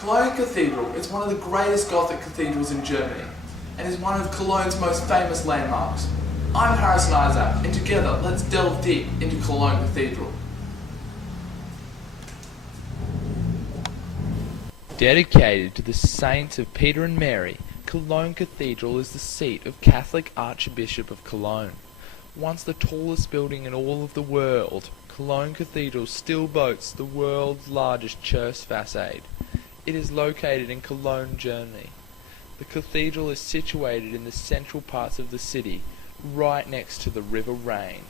Cologne Cathedral is one of the greatest Gothic cathedrals in Germany and is one of Cologne's most famous landmarks. I'm Harrison Isaac, and together let's delve deep into Cologne Cathedral. Dedicated to the saints of Peter and Mary, Cologne Cathedral is the seat of Catholic Archbishop of Cologne. Once the tallest building in all of the world, Cologne Cathedral still boasts the world's largest church facade. It is located in Cologne, Germany. The cathedral is situated in the central parts of the city, right next to the River Rhine.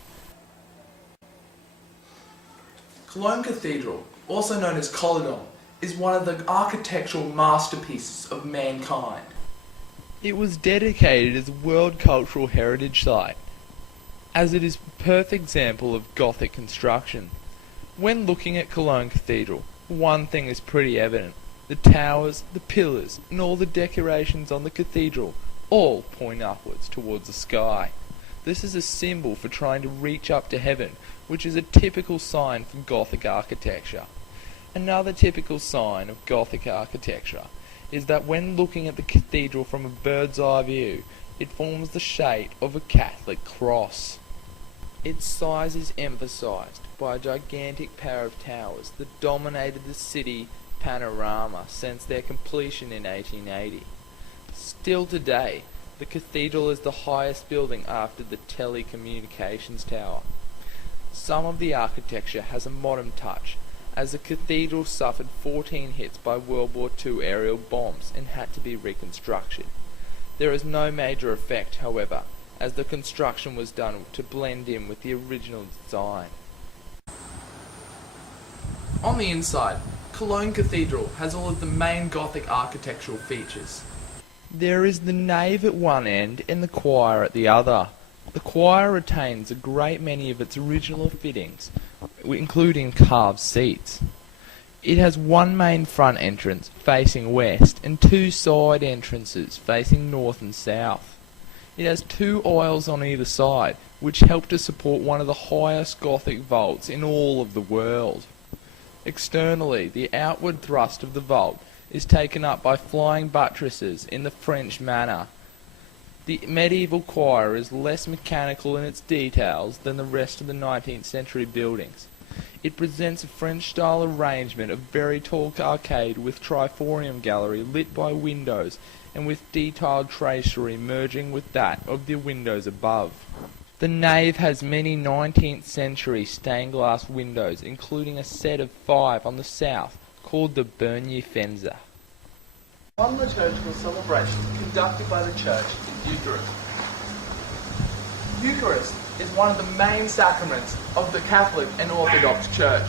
Cologne Cathedral, also known as Collodon, is one of the architectural masterpieces of mankind. It was dedicated as a World Cultural Heritage Site, as it is a perfect example of Gothic construction. When looking at Cologne Cathedral, one thing is pretty evident. The towers, the pillars, and all the decorations on the cathedral all point upwards towards the sky. This is a symbol for trying to reach up to heaven, which is a typical sign for Gothic architecture. Another typical sign of Gothic architecture is that when looking at the cathedral from a bird's eye view, it forms the shape of a Catholic cross. Its size is emphasized by a gigantic pair of towers that dominated the city panorama since their completion in 1880. Still today, the cathedral is the highest building after the telecommunications tower. Some of the architecture has a modern touch, as the cathedral suffered 14 hits by World War II aerial bombs and had to be reconstructed. There is no major effect, however, as the construction was done to blend in with the original design. On the inside, Cologne Cathedral has all of the main Gothic architectural features. There is the nave at one end and the choir at the other. The choir retains a great many of its original fittings, including carved seats. It has one main front entrance facing west and two side entrances facing north and south. It has two aisles on either side, which help to support one of the highest Gothic vaults in all of the world. Externally, the outward thrust of the vault is taken up by flying buttresses in the French manner. The medieval choir is less mechanical in its details than the rest of the 19th century buildings. It presents a French-style arrangement of very tall arcade with triforium gallery lit by windows and with detailed tracery merging with that of the windows above. The nave has many 19th century stained glass windows, including a set of 5 on the south called the Bernier Fenster. One liturgical celebration conducted by the church is Eucharist. Eucharist is one of the main sacraments of the Catholic and Orthodox Church.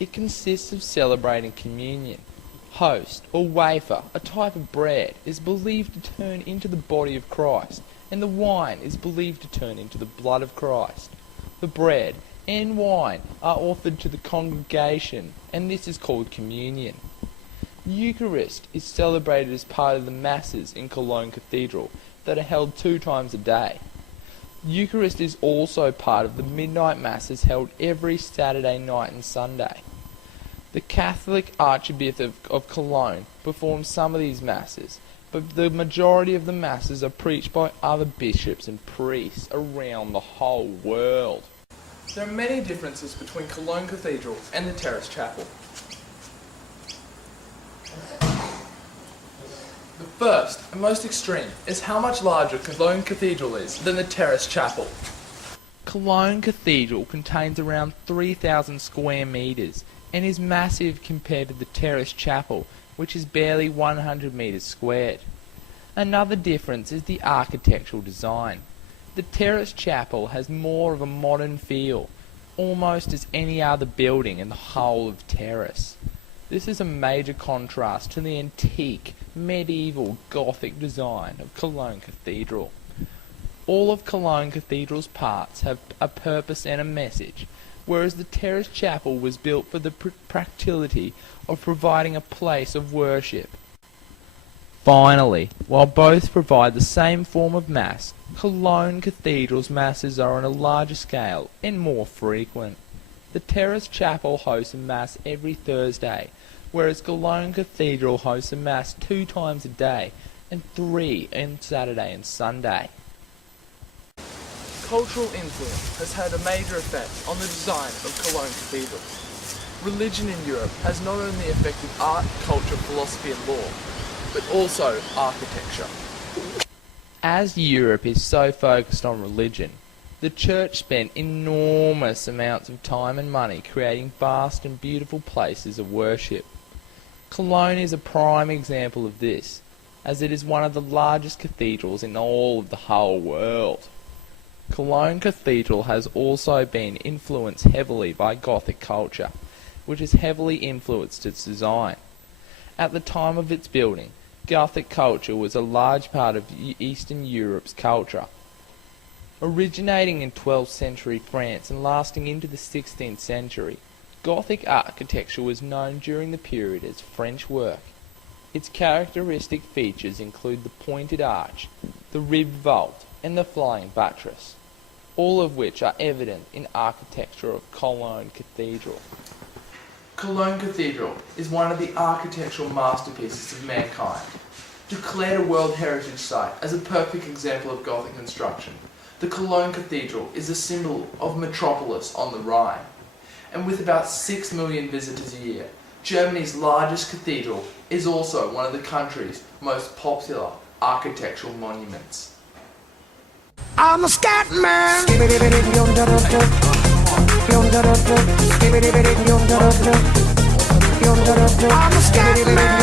It consists of celebrating communion. Host, or wafer, a type of bread, is believed to turn into the body of Christ, and the wine is believed to turn into the blood of Christ. The bread and wine are offered to the congregation, and this is called communion. Eucharist is celebrated as part of the Masses in Cologne Cathedral that are held 2 times a day. Eucharist is also part of the midnight Masses held every Saturday night and Sunday. The Catholic Archbishop of Cologne performs some of these Masses, but the majority of the Masses are preached by other bishops and priests around the whole world. There are many differences between Cologne Cathedral and the Terrace Chapel. The first and most extreme is how much larger Cologne Cathedral is than the Terrace Chapel. Cologne Cathedral contains around 3,000 square metres and is massive compared to the Terrace Chapel, which is barely 100 metres squared. Another difference is the architectural design. The Terrace Chapel has more of a modern feel, almost as any other building in the whole of Terrace. This is a major contrast to the antique, medieval Gothic design of Cologne Cathedral. All of Cologne Cathedral's parts have a purpose and a message, whereas the Terrace Chapel was built for the practicality of providing a place of worship. Finally, while both provide the same form of Mass, Cologne Cathedral's Masses are on a larger scale and more frequent. The Terrace Chapel hosts a Mass every Thursday, whereas Cologne Cathedral hosts a Mass 2 times a day and 3 on Saturday and Sunday. Cultural influence has had a major effect on the design of Cologne Cathedral. Religion in Europe has not only affected art, culture, philosophy and law, but also architecture. As Europe is so focused on religion, the Church spent enormous amounts of time and money creating vast and beautiful places of worship. Cologne is a prime example of this, as it is one of the largest cathedrals in all of the whole world. Cologne Cathedral has also been influenced heavily by Gothic culture, which has heavily influenced its design. At the time of its building, Gothic culture was a large part of Eastern Europe's culture. Originating in 12th century France and lasting into the 16th century, Gothic architecture was known during the period as French work. Its characteristic features include the pointed arch, the ribbed vault, and the flying buttress, all of which are evident in architecture of Cologne Cathedral. Cologne Cathedral is one of the architectural masterpieces of mankind. Declared a World Heritage Site as a perfect example of Gothic construction, the Cologne Cathedral is a symbol of metropolis on the Rhine. And with about 6 million visitors a year, Germany's largest cathedral is also one of the country's most popular architectural monuments. I'm a scat man. I'm a scat man.